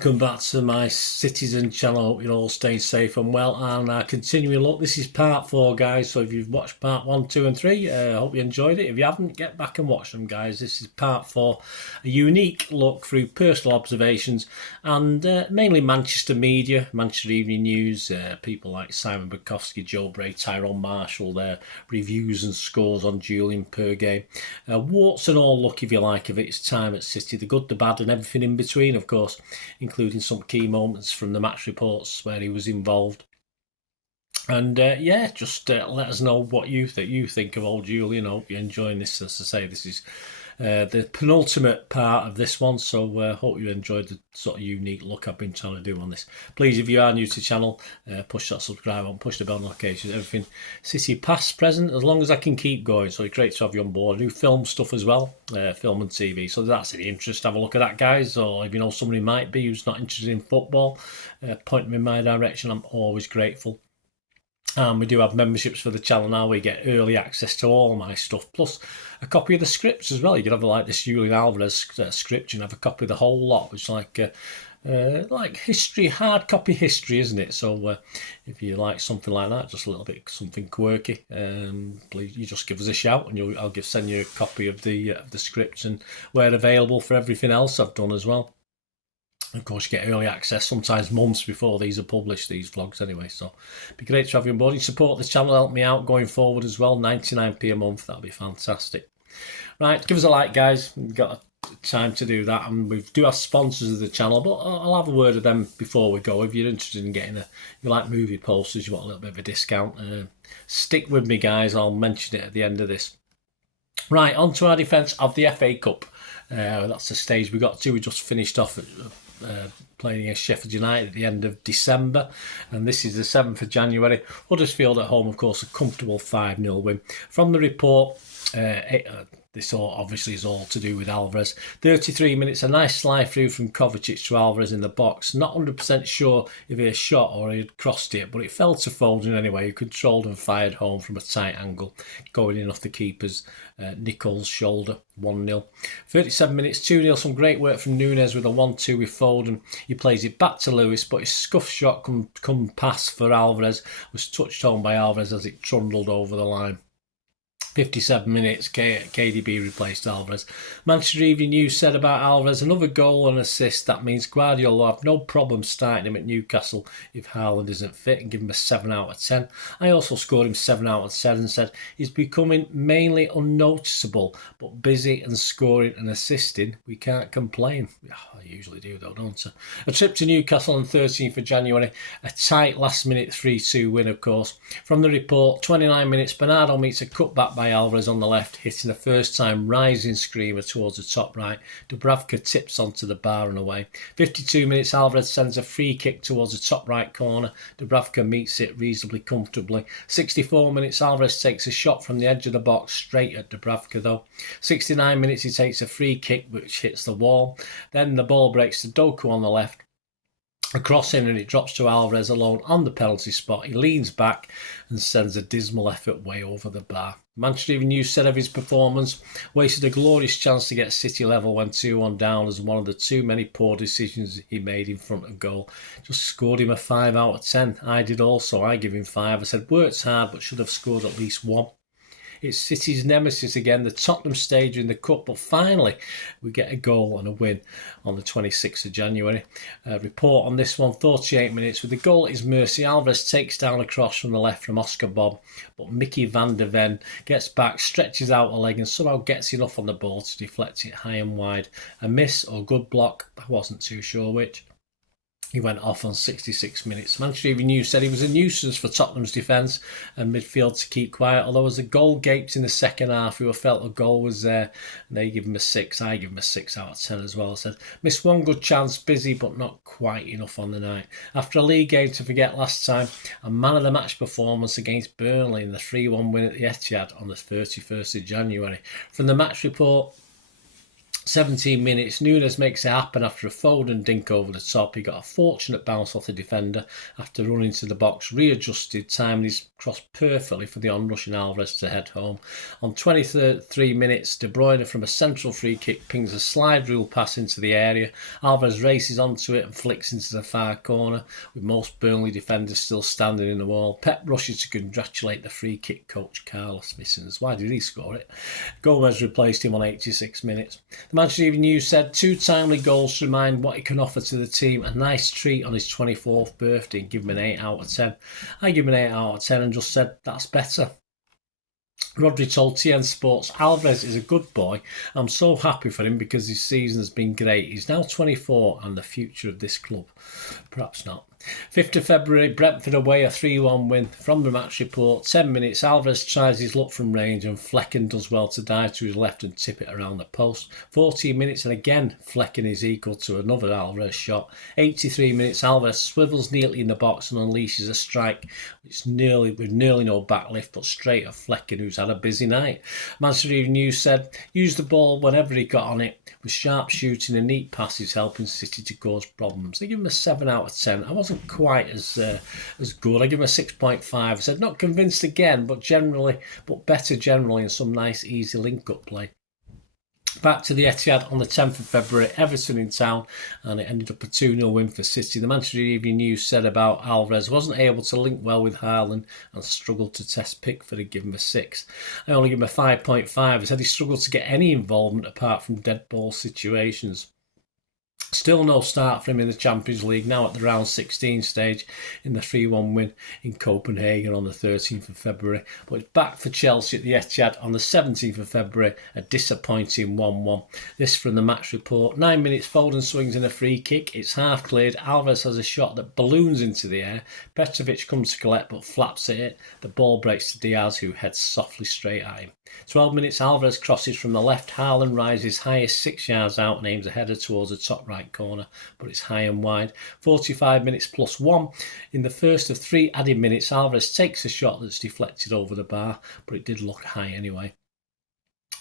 welcome back to my Citizen channel. Hope you're all staying safe and well, and continuing look. This is part 4, guys, so if you've watched part 1, 2 and 3, I hope you enjoyed it. If you haven't, get back and watch them, guys. This is part 4, a unique look through personal observations and mainly Manchester media, Manchester Evening News, people like Simon Bukowski, Joe Bray, Tyrone Marshall, their reviews and scores on Julian per game. Warts and all look, if you like, of its time at City, the good, the bad and everything in between, of course, including some key moments from the match reports where he was involved. And just let us know what you think of old Julian. I hope you're enjoying this. As I say, this is the penultimate part of this one, so hope you enjoyed the sort of unique look I've been trying to do on this. Please, if you are new to the channel, push that subscribe button, push the bell notifications, everything City past, present, as long as I can keep going. So it's great to have you on board. I do film stuff as well, film and TV, so if that's any interest, have a look at that, guys. Or if you know somebody might be who's not interested in football, point them in my direction. I'm always grateful. And we do have memberships for the channel now. We get early access to all my stuff, plus a copy of the scripts as well. You can have like this Julian Alvarez script, and have a copy of the whole lot, which is like history, hard copy history, isn't it? So if you like something like that, just a little bit something quirky, please, you just give us a shout, and I'll send you a copy of the scripts, and we're available for everything else I've done as well. Of course, you get early access sometimes months before these are published, these vlogs anyway. So it'd be great to have you on board. You support this channel, help me out going forward as well. 99p a month, that'll be fantastic. Right, give us a like, guys. We've got time to do that, and we do have sponsors of the channel, but I'll have a word of them before we go. If you're interested in getting you like movie posters, you want a little bit of a discount, stick with me, guys. I'll mention it at the end of this. Right, on to our defence of the FA Cup. That's the stage we got to. We just finished off playing against Sheffield United at the end of December, and this is the 7th of January. Huddersfield at home, of course, a comfortable 5-0 win. From the report, this obviously is all to do with Alvarez. 33 minutes, a nice slide through from Kovacic to Alvarez in the box. Not 100% sure if he had shot or he had crossed it, but it fell to Foden anyway, who controlled and fired home from a tight angle, going in off the keeper's Nichols' shoulder. 1-0. 37 minutes, 2-0. Some great work from Nunes with a 1-2 with Foden. He plays it back to Lewis, but his scuff shot come pass for Alvarez was touched home by Alvarez as it trundled over the line. 57 minutes, KDB replaced Alvarez. Manchester Evening News said about Alvarez, another goal and assist. That means Guardiola will have no problem starting him at Newcastle if Haaland isn't fit, and give him a 7 out of 10. I also scored him 7 out of 10 and said he's becoming mainly unnoticeable, but busy and scoring and assisting. We can't complain. I usually do though, don't I? A trip to Newcastle on 13th of January. A tight last minute 3-2 win, of course. From the report, 29 minutes, Bernardo meets a cutback by Alvarez on the left, hitting a first time rising screamer towards the top right. Dubravka tips onto the bar and away. 52 minutes, Alvarez sends a free kick towards the top right corner. Dubravka meets it reasonably comfortably. 64 minutes, Alvarez takes a shot from the edge of the box straight at Dubravka though. 69 minutes, he takes a free kick which hits the wall. Then the ball breaks to Doku on the left. A cross in, and it drops to Alvarez alone on the penalty spot. He leans back and sends a dismal effort way over the bar. Manchester Evening News said of his performance, wasted a glorious chance to get City level when 2-1 down as one of the too many poor decisions he made in front of goal. Just scored him a 5 out of 10. I did also. I give him 5. I said worked hard but should have scored at least 1. It's City's nemesis again, the Tottenham stage in the Cup, but finally we get a goal and a win on the 26th of January. Report on this one, 38 minutes. With the goal at his mercy, Alvarez takes down a cross from the left from Oscar Bob, but Mickey van der Ven gets back, stretches out a leg and somehow gets enough on the ball to deflect it high and wide. A miss or good block, I wasn't too sure which. He went off on 66 minutes. Manchester Evening News said he was a nuisance for Tottenham's defence and midfield to keep quiet, although as the goal gaped in the second half, who felt a goal was there, and they give him a 6. I give him a 6 out of 10 as well. I said, missed one good chance, busy but not quite enough on the night. After a league game to forget last time, a man of the match performance against Burnley in the 3-1 win at the Etihad on the 31st of January. From the match report, 17 minutes, Nunes makes it happen after a Foden dink over the top. He got a fortunate bounce off the defender after running to the box, readjusted, timing his cross perfectly for the onrushing Alvarez to head home. On 23 minutes, De Bruyne from a central free kick pings a slide rule pass into the area. Alvarez races onto it and flicks into the far corner, with most Burnley defenders still standing in the wall. Pep rushes to congratulate the free kick coach Carlos Vicens. Why did he score it? Gomez replaced him on 86 minutes. The Manchester Evening News said 2 timely goals to remind what he can offer to the team. A nice treat on his 24th birthday and give him an 8 out of 10. I give him an 8 out of 10 and just said that's better. Rodri told TN Sports, Alvarez is a good boy. I'm so happy for him because his season has been great. He's now 24 and the future of this club. Perhaps not. 5th of February, Brentford away, a 3-1 win. From the match report, 10 minutes, Alvarez tries his luck from range and Flecken does well to dive to his left and tip it around the post. 14 minutes and again, Flecken is equal to another Alvarez shot. 83 minutes, Alvarez swivels neatly in the box and unleashes a strike with nearly no backlift, but straight at Flecken, who's had a busy night. Manchester Evening News said, used the ball whenever he got on it, with sharp shooting and neat passes helping City to cause problems. They give him a 7 out of 10. I wasn't quite as good. I give him a 6.5. I said not convinced again, but better generally, and some nice easy link-up play. Back to the Etihad on the 10th of February, Everton in town, and it ended up a 2-0 win for City. The Manchester Evening News said about Alvarez, wasn't able to link well with Haaland and struggled to test Pickford and give him a 6. I only give him a 5.5. I said he struggled to get any involvement apart from dead ball situations. Still no start for him in the Champions League, now at the round 16 stage in the 3-1 win in Copenhagen on the 13th of February. But it's back for Chelsea at the Etihad on the 17th of February, a disappointing 1-1. This from the match report. 9 minutes, Foden swings in a free kick. It's half cleared. Alvarez has a shot that balloons into the air. Petrovic comes to collect but flaps at it. The ball breaks to Diaz, who heads softly straight at him. 12 minutes, Alvarez crosses from the left. Haaland rises highest 6 yards out and aims a header towards the top right corner, but it's high and wide. 45 minutes plus 1. In the first of 3 added minutes, Alvarez takes a shot that's deflected over the bar, but it did look high anyway.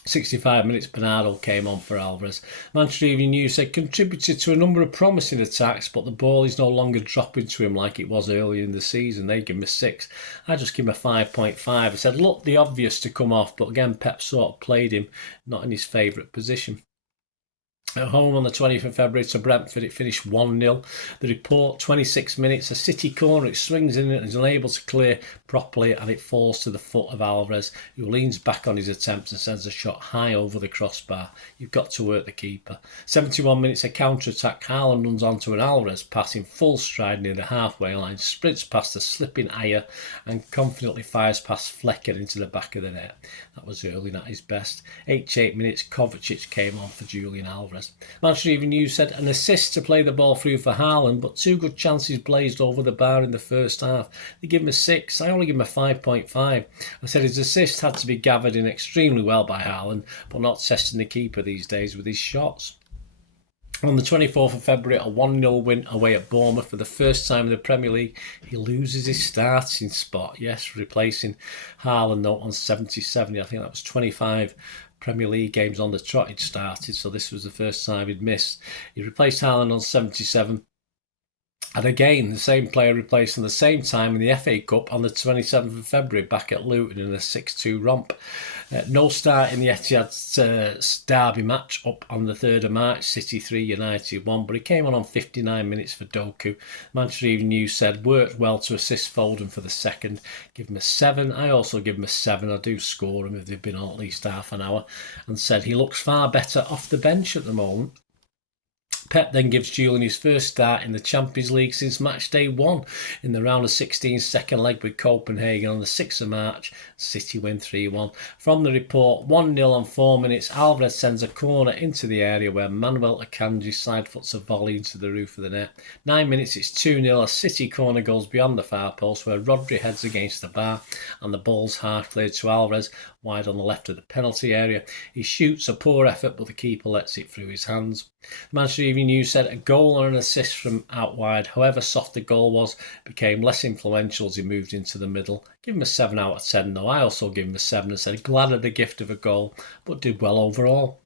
65 minutes, Bernardo came on for Alvarez. Manchester Evening News said contributed to a number of promising attacks, but the ball is no longer dropping to him like it was earlier in the season. They give him a 6. I just give him a 5.5. I said, look, the obvious to come off, but again, Pep sort of played him not in his favourite position. At home on the 20th of February to Brentford, it finished 1-0. The report, 26 minutes, a City corner, it swings in and is unable to clear properly, and it falls to the foot of Alvarez, who leans back on his attempt and sends a shot high over the crossbar. You've got to work the keeper. 71 minutes, a counter-attack. Haaland runs onto an Alvarez pass in full stride near the halfway line, sprints past the slipping Ayer and confidently fires past Flecken into the back of the net. That was early, at his best. 88 minutes, Kovacic came on for Julian Alvarez. Manchester Evening News said an assist to play the ball through for Haaland, but 2 good chances blazed over the bar in the first half. They give him a 6. I only give him a 5.5. I said his assist had to be gathered in extremely well by Haaland, but not testing the keeper these days with his shots. On the 24th of February, a 1-0 win away at Bournemouth for the first time in the Premier League. He loses his starting spot, yes, replacing Haaland though on 77. I think that was 25 Premier League games on the trot he'd started, so this was the first time he'd missed. He replaced Haaland on 77. And again, the same player replaced at the same time in the FA Cup on the 27th of February back at Luton in a 6-2 romp. No start in the Etihad's derby match up on the 3rd of March, City 3, United 1, but he came on 59 minutes for Doku. Manchester Evening News said, worked well to assist Foden for the second. Give him a 7. I also give him a 7. I do score him if they've been on at least half an hour. And said he looks far better off the bench at the moment. Pep then gives Julian his first start in the Champions League since match day 1 in the round of 16 second leg with Copenhagen on the 6th of March. City win 3-1. From the report, 1-0 on 4 minutes, Alvarez sends a corner into the area where Manuel Akanji side-foots a volley into the roof of the net. 9 minutes, it's 2-0. A City corner goes beyond the far post where Rodri heads against the bar and the ball's half cleared to Alvarez, wide on the left of the penalty area. He shoots, a poor effort, but the keeper lets it through his hands. Manchester Evening News said a goal and an assist from out wide. However soft the goal was, became less influential as he moved into the middle. Give him a 7 out of 10 though. I also give him a 7 and said glad of the gift of a goal, but did well overall.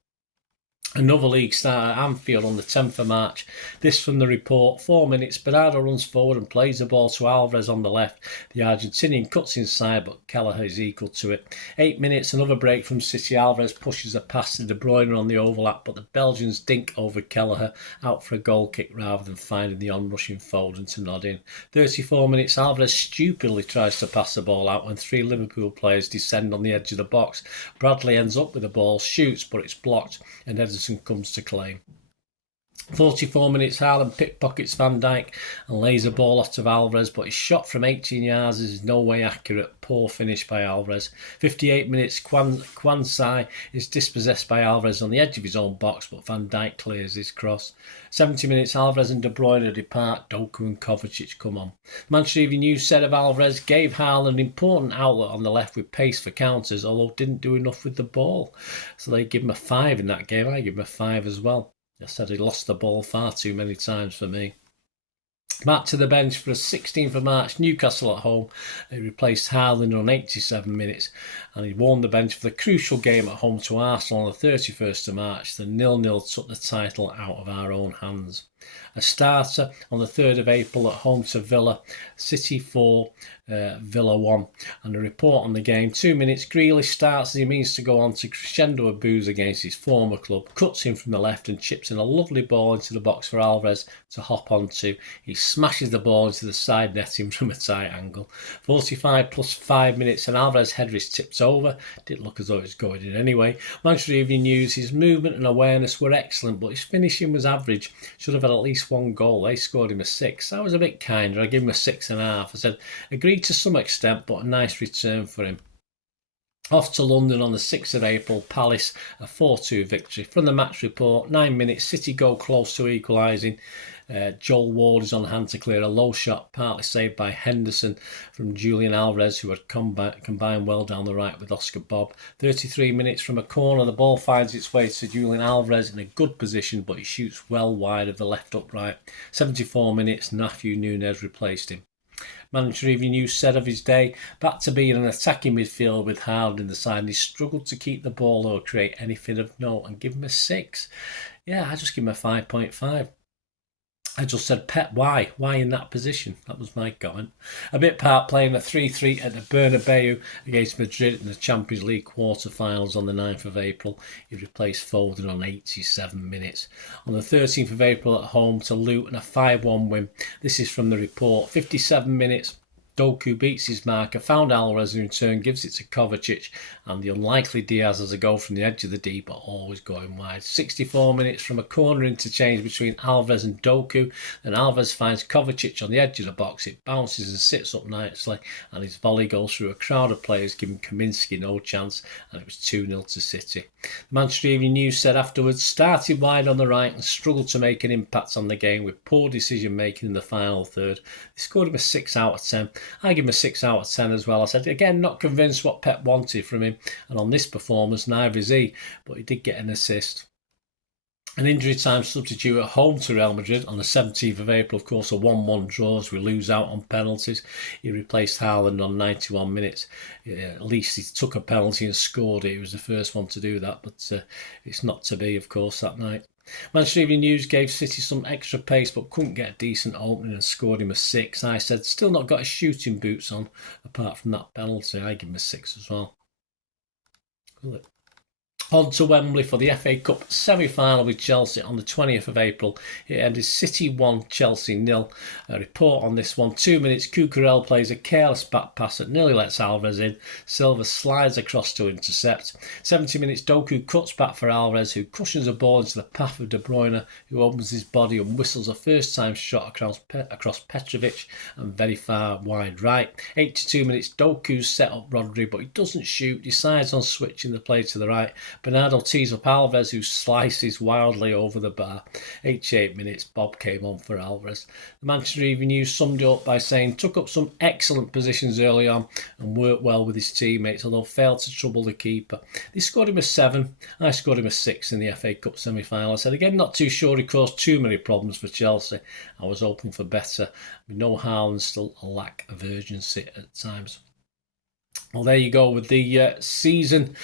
Another league start at Anfield on the 10th of March. This from the report. 4 minutes, Bernardo runs forward and plays the ball to Alvarez on the left. The Argentinian cuts inside, but Kelleher is equal to it. 8 minutes, another break from City. Alvarez pushes a pass to De Bruyne on the overlap, but the Belgians dink over Kelleher, out for a goal kick rather than finding the onrushing Foden to nod in. 34 minutes, Alvarez stupidly tries to pass the ball out when 3 Liverpool players descend on the edge of the box. Bradley ends up with the ball, shoots, but it's blocked, and Ederson comes to claim. 44 minutes, Haaland pickpockets Van Dijk and lays a ball off to Alvarez, but his shot from 18 yards is no way accurate. Poor finish by Alvarez. 58 minutes, Kwansai is dispossessed by Alvarez on the edge of his own box, but Van Dijk clears his cross. 70 minutes, Alvarez and De Bruyne depart. Doku and Kovacic come on. Manchester Evening News said of Alvarez, gave Haaland an important outlet on the left with pace for counters, although didn't do enough with the ball. So they give him a 5 in that game. I give him a 5 as well. I said he lost the ball far too many times for me. Back to the bench for the 16th of March, Newcastle at home. He replaced Haaland on 87 minutes, and he warmed the bench for the crucial game at home to Arsenal on the 31st of March. The 0-0 took the title out of our own hands. A starter on the 3rd of April at home to Villa, City 4, Villa 1. And a report on the game. 2 minutes, Grealish starts as he means to go on to crescendo of boos against his former club, cuts in from the left and chips in a lovely ball into the box for Alvarez to hop onto. He smashes the ball into the side netting from a tight angle. 45 plus 5 minutes and Alvarez header is tipped over. Didn't look as though it was going in anyway. Manchester Evening News, his movement and awareness were excellent, but his finishing was average. Should have had at least 1 goal. They scored him a 6. I was a bit kinder. I gave him a 6.5. I said, agreed to some extent, but a nice return for him. Off to London on the 6th of April, Palace, a 4-2 victory. From the match report, 9 minutes, City go close to equalising. Joel Ward is on hand to clear a low shot, partly saved by Henderson from Julian Alvarez, who had combined well down the right with Oscar Bob. 33 minutes from a corner, the ball finds its way to Julian Alvarez in a good position, but he shoots well wide of the left upright. 74 minutes, Matthew Nunes replaced him. Manchester Evening News said of his day, back to being an attacking midfield with Haaland in the side, and he struggled to keep the ball or create anything of note, and give him a 6. Yeah, I just give him a 5.5. I just said, Pep, why? Why in that position? That was my comment. A bit part playing a 3-3 at the Bernabeu against Madrid in the Champions League quarter-finals on the 9th of April. He replaced Foden on 87 minutes. On the 13th of April at home to Luton, a 5-1 win. This is from the report. 57 minutes. Doku beats his marker, found Alvarez, who in turn gives it to Kovacic, and the unlikely Diaz has a goal from the edge of the D, but always going wide. 64 minutes from a corner interchange between Alvarez and Doku, then Alvarez finds Kovacic on the edge of the box. It bounces and sits up nicely, and his volley goes through a crowd of players, giving Kaminsky no chance, and it was 2-0 to City. The Manchester Evening News said afterwards, started wide on the right and struggled to make an impact on the game with poor decision making in the final third. They scored him a 6 out of 10. I give him a 6 out of 10 as well. I said, again, not convinced what Pep wanted from him. And on this performance, neither is he. But he did get an assist. An injury time substitute at home to Real Madrid on the 17th of April. Of course, a 1-1 draw as we lose out on penalties. He replaced Haaland on 91 minutes. At least he took a penalty and scored it. He was the first one to do that. But it's not to be, of course, that night. Manchester Evening News gave City some extra pace but couldn't get a decent opening and scored him a 6. I said, still not got his shooting boots on apart from that penalty. I give him a 6 as well. On to Wembley for the FA Cup semi-final with Chelsea on the 20th of April. It ended City 1, Chelsea 0. A report on this one. 2 minutes, Cucurella plays a careless back pass that nearly lets Alvarez in. Silva slides across to intercept. 70 minutes, Doku cuts back for Alvarez, who cushions a ball into the path of De Bruyne, who opens his body and whistles a first-time shot across Petrovic and very far wide right. 82 minutes, Doku's set up Rodri, but he doesn't shoot, decides on switching the play to the right. Bernardo tees up Alvarez, who slices wildly over the bar. 88 minutes, Bob came on for Alvarez. The Manchester Evening News summed it up by saying, took up some excellent positions early on and worked well with his teammates, although failed to trouble the keeper. They scored him a 7. I scored him a 6 in the FA Cup semi-final. I said, again, not too sure he caused too many problems for Chelsea. I was hoping for better. With no Haaland, still a lack of urgency at times. Well, there you go with the season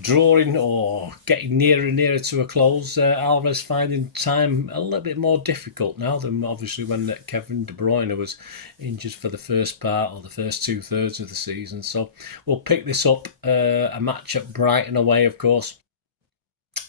drawing or getting nearer and nearer to a close. Alvarez finding time a little bit more difficult now than obviously when Kevin De Bruyne was injured for the first part or the first 2/3 of the season. So we'll pick this up, a match at Brighton away, of course,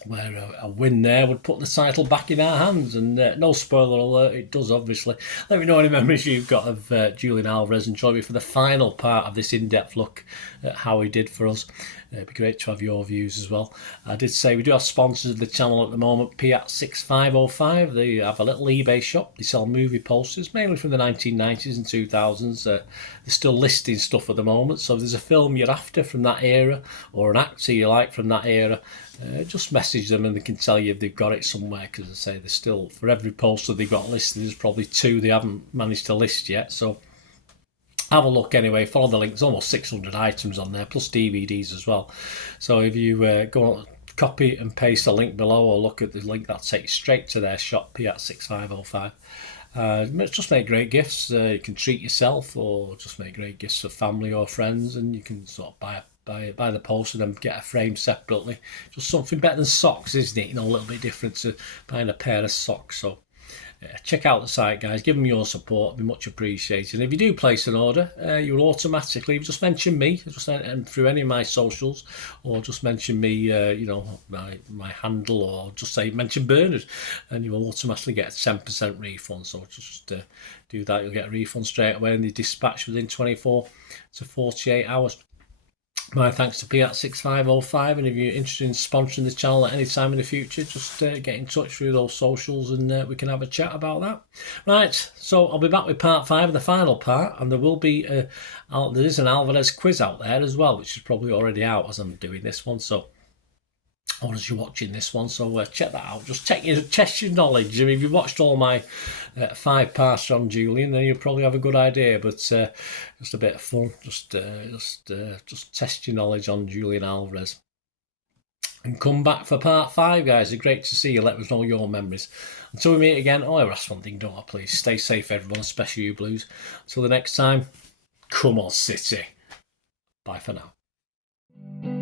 where a win there would put the title back in our hands. And no spoiler alert, it does, obviously. Let me know any memories you've got of Julian Alvarez, and join me for the final part of this in-depth look at how he did for us. It'd be great to have your views as well. I did say we do have sponsors of the channel at the moment. Piat6505, they have a little eBay shop. They sell movie posters, mainly from the 1990s and 2000s. They're still listing stuff at the moment, so if there's a film you're after from that era, or an actor you like from that era, just message them and they can tell you if they've got it somewhere, because I say there's still, for every poster they've got listed, there's probably 2 they haven't managed to list yet. So have a look anyway, follow the link. There's almost 600 items on there, plus DVDs as well. So if you go on, copy and paste the link below, or look at the link, that takes you straight to their shop, Piat6505. Just make great gifts. You can treat yourself, or just make great gifts for family or friends, and you can sort of buy the poster and get a frame separately. Just something better than socks, isn't it? You know, a little bit different to buying a pair of socks. So check out the site, guys. Give them your support. It'd be much appreciated. And if you do place an order, you will automatically just mention me, just through any of my socials, or just mention me, my handle, or just say mention Bernard, and you will automatically get a 10% refund. So just do that. You'll get a refund straight away, and they dispatch within 24 to 48 hours. My thanks to Piat6505, and if you're interested in sponsoring the channel at any time in the future, just get in touch through those socials, and we can have a chat about that. Right, so I'll be back with part 5, the final part, and there will be there is an Alvarez quiz out there as well, which is probably already out as I'm doing this one, so, or as you're watching this one, so check that out. Just test your knowledge. I mean, if you've watched all my 5 parts on Julian, then you'll probably have a good idea, but just a bit of fun. Just test your knowledge on Julian Alvarez. And come back for part 5, guys. It's great to see you. Let us know your memories. Until we meet again, I ask one thing, don't I, please? Stay safe, everyone, especially you Blues. Until the next time, come on, City. Bye for now.